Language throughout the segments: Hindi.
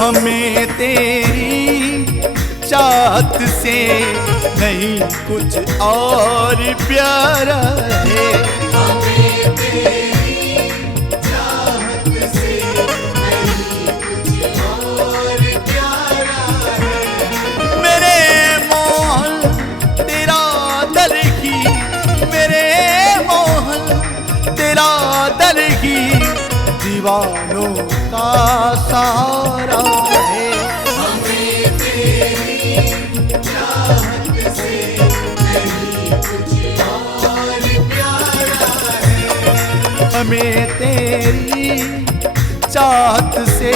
हमें तेरी चाहत से नहीं कुछ और प्यारा है। हमें तेरी चाहत से नहीं कुछ और प्यारा है। मेरे मोहन तेरा दर ही, मेरे मोहन तेरा दर ही दीवानों का सहारा है। हमें तेरी चाहत से नहीं कुछ और प्यारा है। हमें तेरी चाहत से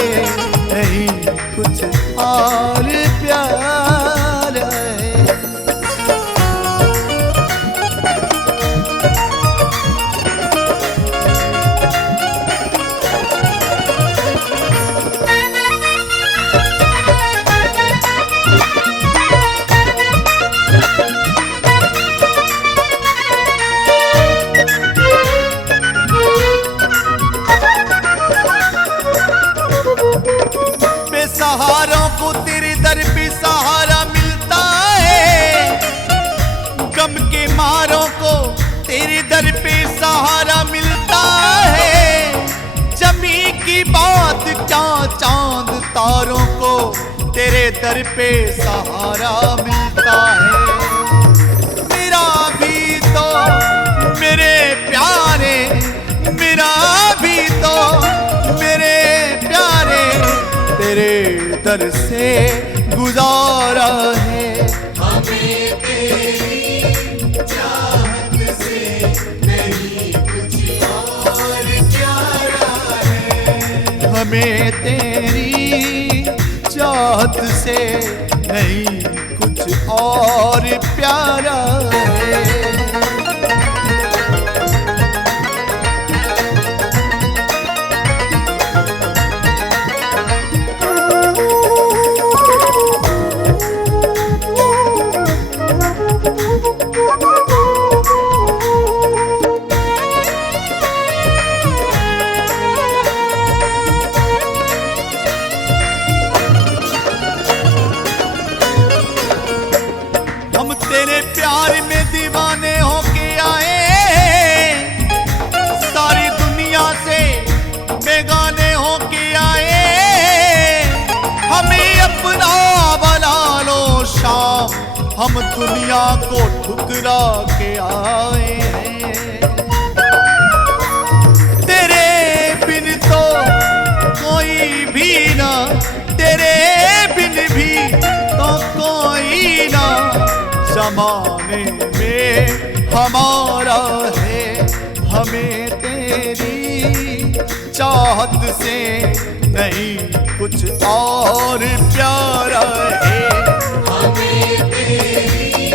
नहीं कुछ और प्यारा है। बेसहारों को तेरे दर पे सहारा मिलता है, गम के मारों को तेरे दर पे सहारा मिलता है। जमी की बात क्या चांद तारों को तेरे दर पे सहारा मिलता है। मेरा भी तो मेरे प्यारे, मेरा भी तो मेरे प्यारे तेरे दर से गुजारा है। हमें तेरी चाहत से नहीं कुछ और प्यारा है। हमें तेरी चाहत से नहीं कुछ और प्यारा है। हम तेरे प्यार में दीवाने होके आए, सारी दुनिया से बेगाने होके आए। हमें अपना बना लो शाम, हम दुनिया को ठुकरा के आए हैं। तेरे बिन तो कोई भी ना, तेरे बिन भी तो कोई ना ज़माने में हमारा है। हमें तेरी चाहत से नहीं कुछ और प्यारा है। हमें तेरी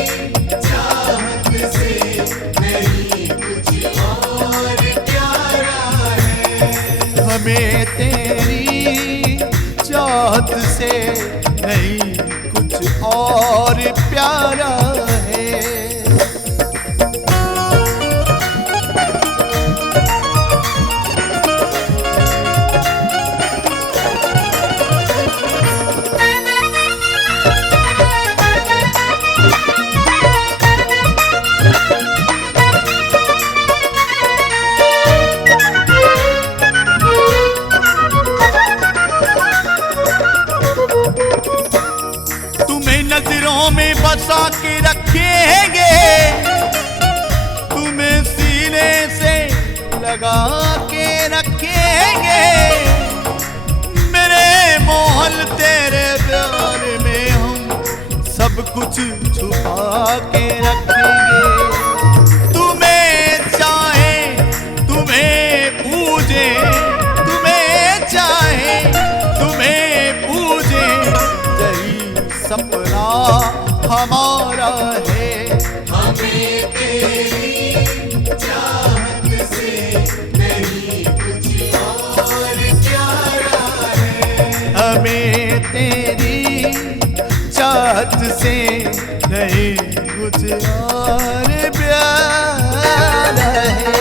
चाहत से नहीं कुछ और प्यारा है। हमें तेरी चाहत से नहीं कुछ और प्यारा है। तुम्हें नजरों में बसा के रखेंगे, तुम्हें सीने से लगा के रखेंगे। मेरे मोहन तेरे प्यार में हम सब कुछ छुपा के रखेंगे। तुम्हें चाहे तुम्हें पूजे, तुम्हें चाहे तुम्हें पूजे, यही सपना हमारा है। हमें तेरी चाहत से नहीं कुछ और प्यारा है। हमें तेरी चाहत से नहीं कुछ और प्यारा है।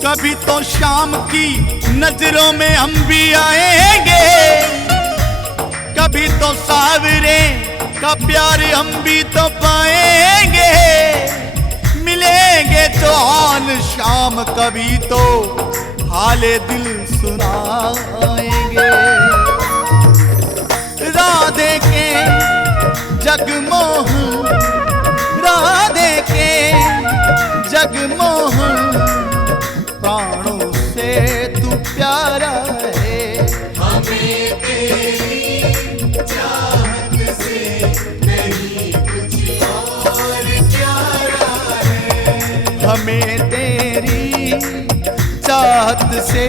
कभी तो शाम की नजरों में हम भी आएंगे, कभी तो सावरे का प्यार हम भी तो पाएंगे। मिलेंगे तो हाल शाम कभी तो हाले दिल सुनाएंगे। राधे के जगमोहन, राधे के जगमोहन, प्राणों से तू प्यारा है। हमें तेरी चाहत से नहीं कुछ और प्यारा है। हमें तेरी चाहत से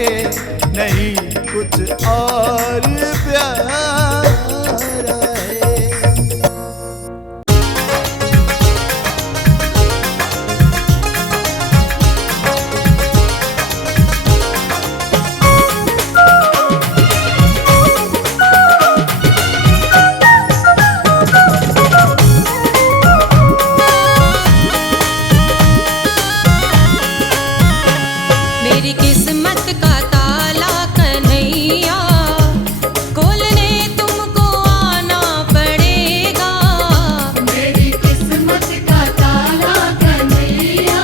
नहीं कुछ और प्यारा है। मेरी किस्मत का ताला कन्हैया, खोलने तुमको आना पड़ेगा। मेरी किस्मत का ताला कन्हैया,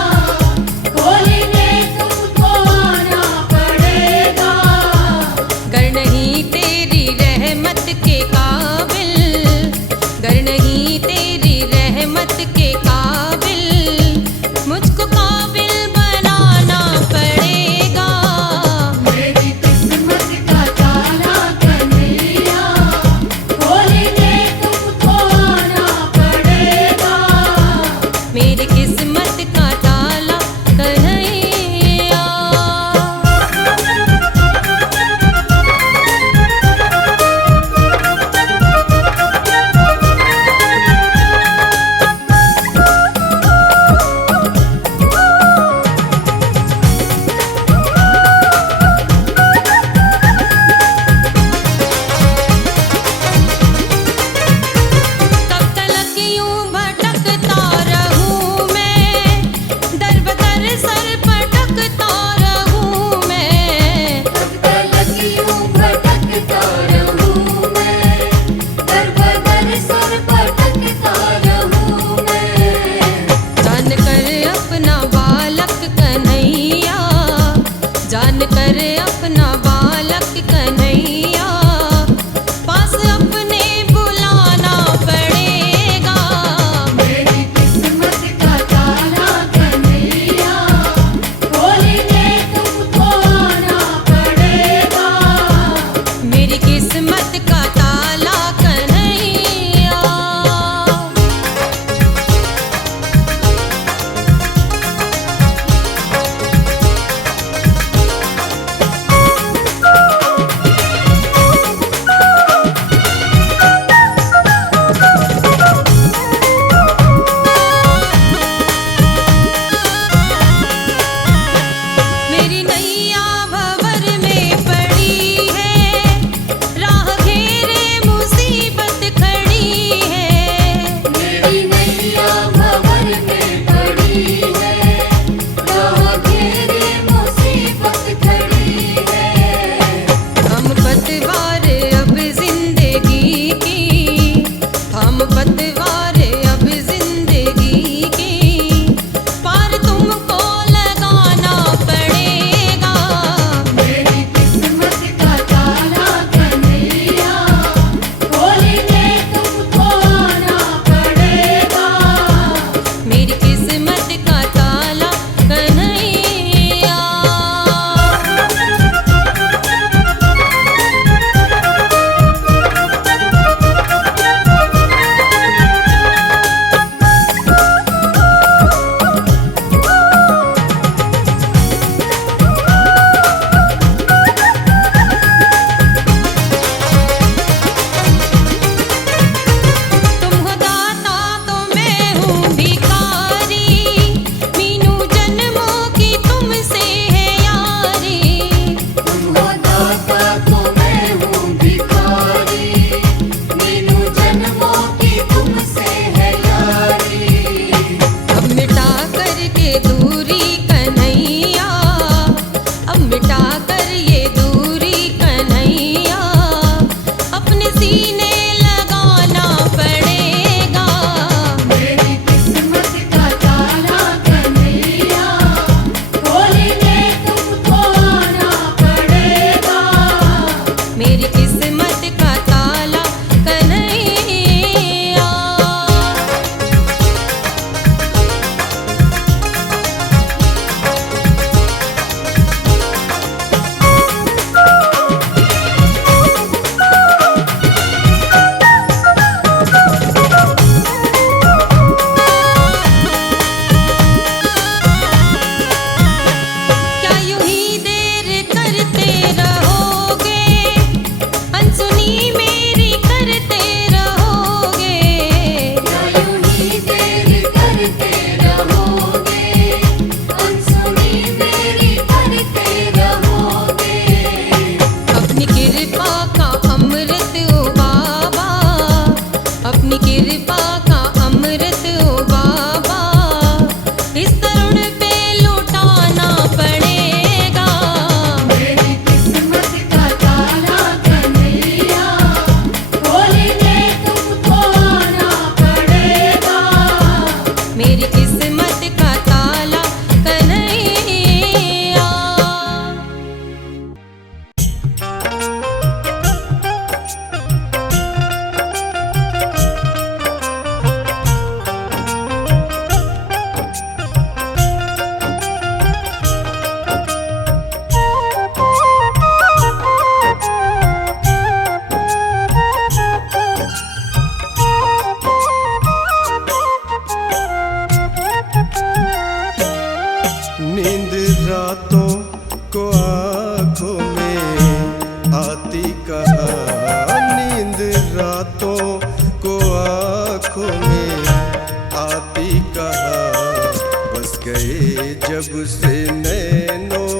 खोलने तुमको आना पड़ेगा। गर नहीं तेरी रहमत के काबिल, गर नहीं तेरी रहमत के काबिल, मुझको काबिल बनाना पड़ेगा। मेरी किस्मत का ताला कन्हैया, खोलने तुमको आना पड़ेगा। मेरी किस्मत का ताला कन्हैया। गए जब से नैनों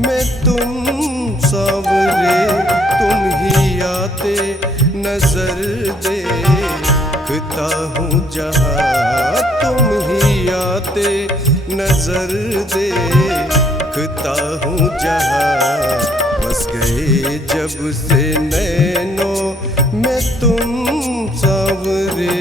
में तुम सांवरे, तुम ही आते नजर देखता हूँ जहाँ, तुम ही आते नजर देखता हूँ जहाँ। बस गए जब से नैनों में तुम सांवरे।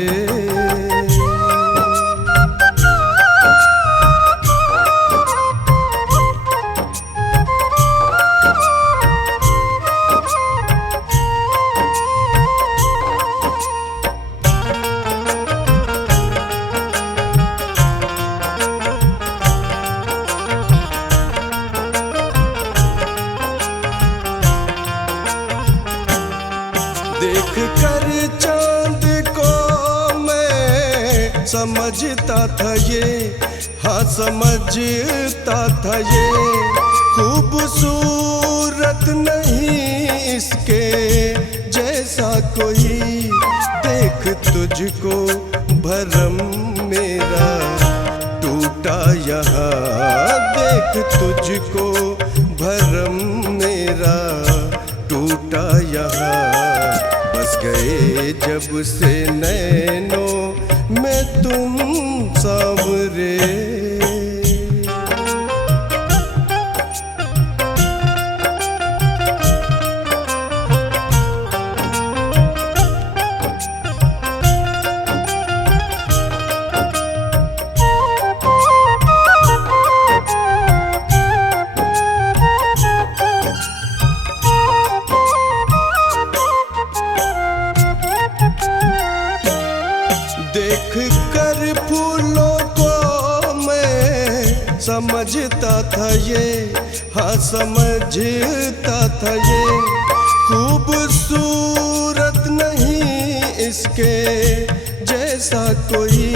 देख कर चांद को मैं समझता था ये, हाँ समझता था ये, खूबसूरत नहीं इसके जैसा कोई। देख तुझको भरम मेरा टूटा यहाँ, देख तुझको भरम मेरा टूटा यहाँ। बस गए जब से नैनों में तुम सांवरे। देख कर फूलों को मैं समझता था ये, हाँ समझता था ये, खूबसूरत नहीं इसके जैसा कोई।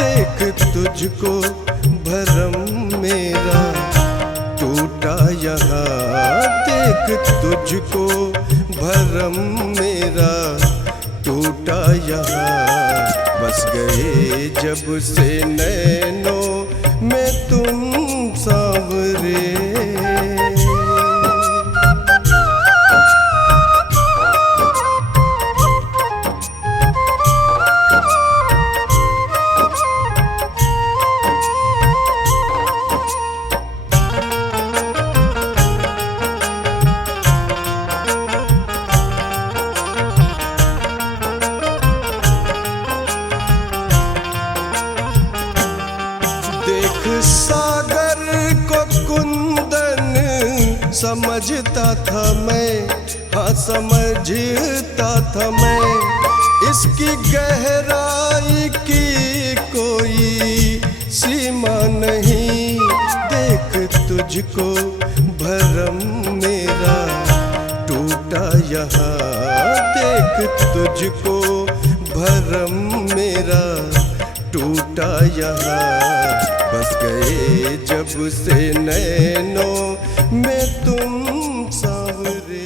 देख तुझको भरम मेरा टूटा यहाँ, देख तुझको भरम मेरा टूटा यहाँ। बस गए जब से नैनों में तुम सांवरे। देख सागर को कुंदन समझता था मैं, हाँ समझता था मैं, इसकी गहराई की कोई सीमा नहीं। देख तुझको भरम मेरा टूटा यहाँ, देख तुझको भरम मेरा टूटा यहाँ। बस गए जब से नैनों में तुम सांवरे।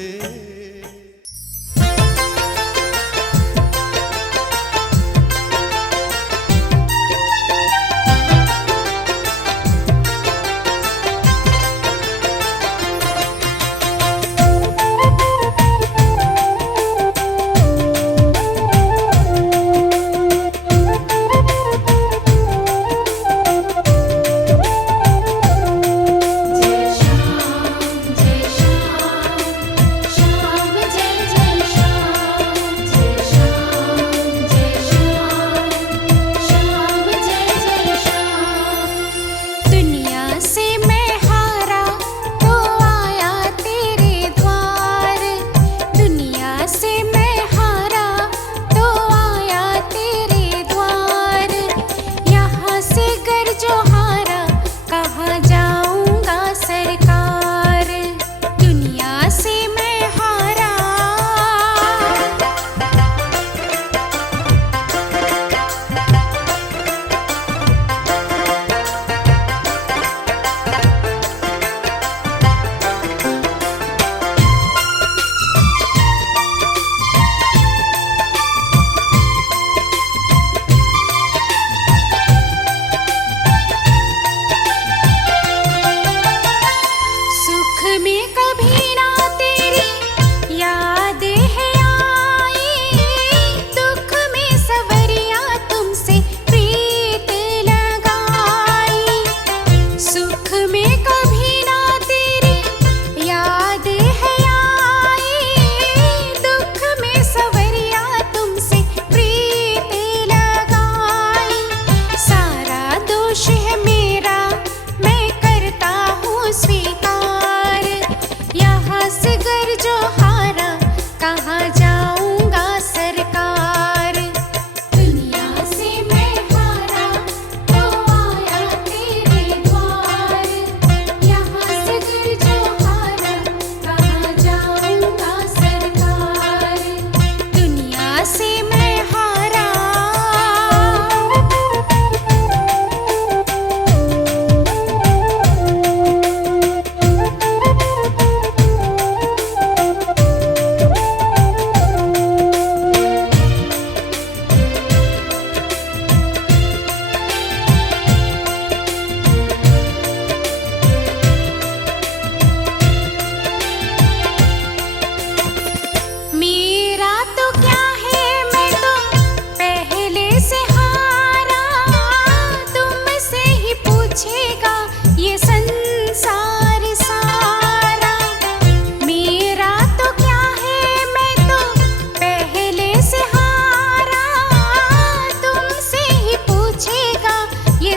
जय श्याम जय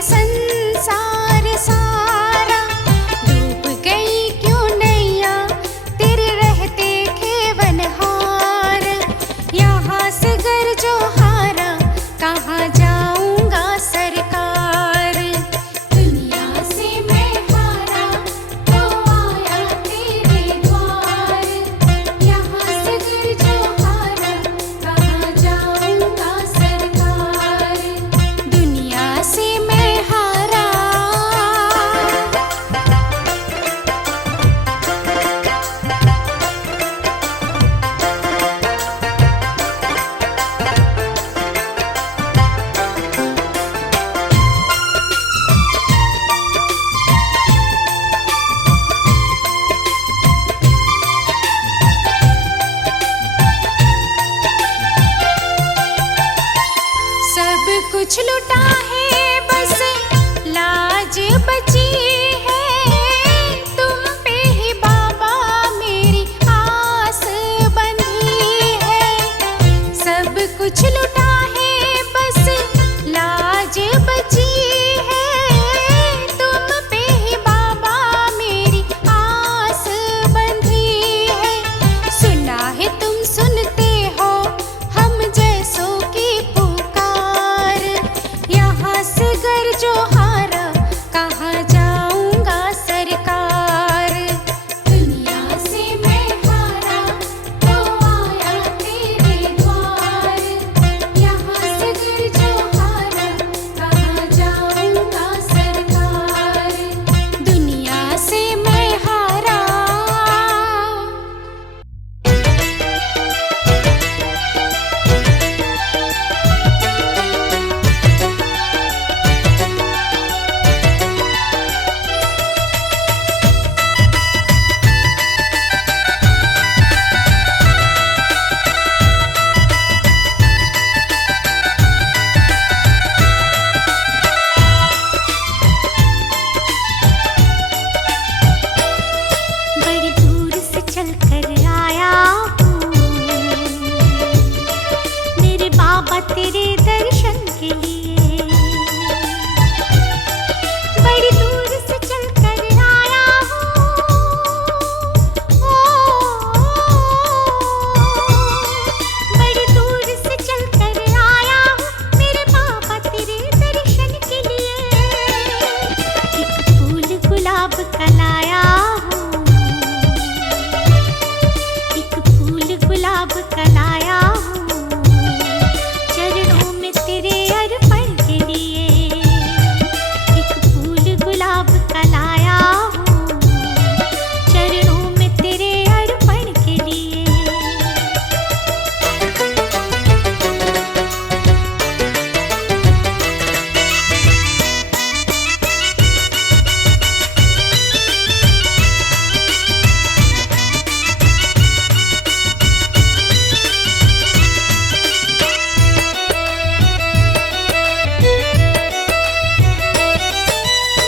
संसार सारा, डूब गई क्यों नैया तेरे रहते खेवनहार। यहाँ से गर जो हारा कहाँ जाऊंगा सरकार। दुनिया से मैं हारा तो आया तेरे द्वार। यहाँ से गर जो हारा कहाँ जाऊंगा सरकार। दुनिया से मैं हारा। सब कुछ लुटा है बस लाज बची है। तुम पे ही बाबा मेरी आस बंधी है। सब कुछ लुटा है बस लाज बची है। तुम पे ही बाबा मेरी आस बंधी है। सुना है तुम सुनते हो हम जैसों की पुकार। यहाँ से गर जो हारा कहाँ जाऊंगा सरकार। दुनिया से मैं हारा तो आया तेरे द्वार। यहाँ से गर जो हारा कहाँ जाऊंगा सरकार। दुनिया से मैं हारा। बड़ी दूर से चल कर आया हूँ मेरे बाबा तेरे दर्शन के लिए। बड़ी दूर से चल कर आया हूँ। बड़ी दूर से चल कर आया हूँ मेरे बाबा तेरे दर्शन के लिए। एक फूल गुलाब का लाया हूँ। एक फूल गुलाब का लाया हूँ चरणों में तेरे अर्पण के लिए। एक फूल गुलाब का लाया हूँ चरणों में तेरे अर्पण के लिए।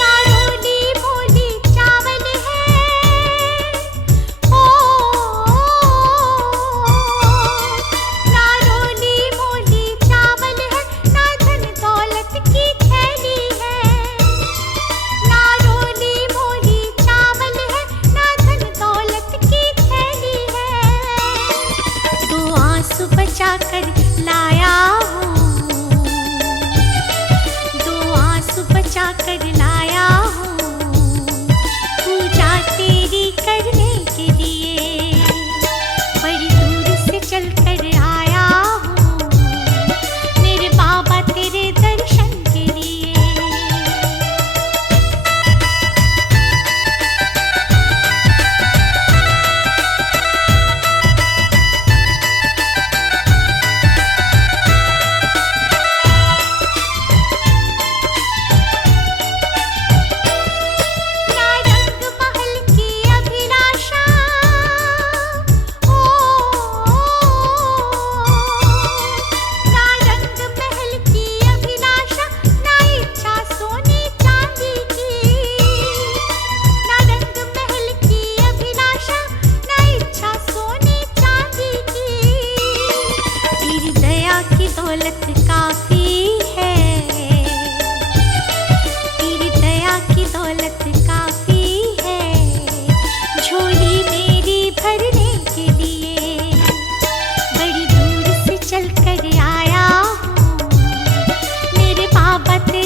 नारोली मोली चावल है ओ। नारोली मोली चावल है ना धन दौलत की थैली है। नारोली मोली चावल है ना धन दौलत की थैली है। तो आंसू बचा कर लाया हूँ। दो आंसू बचा कर लाया हूँ पूजा तेरी करने के लिए। बड़ी दूर से चल कर आया हूँ मेरे बाबा तेरे दर्शन के लिए।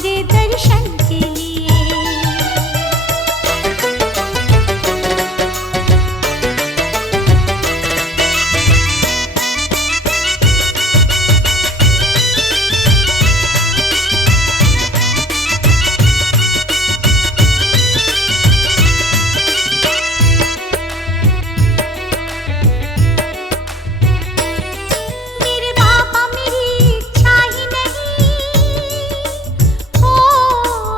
तेरे दर्शन के लिए। मेरे बाबा मेरी इच्छा ही नहीं, ओ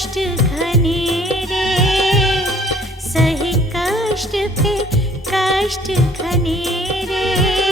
कष्ट घनेरे, सही कष्ट पे कष्ट घनेरे।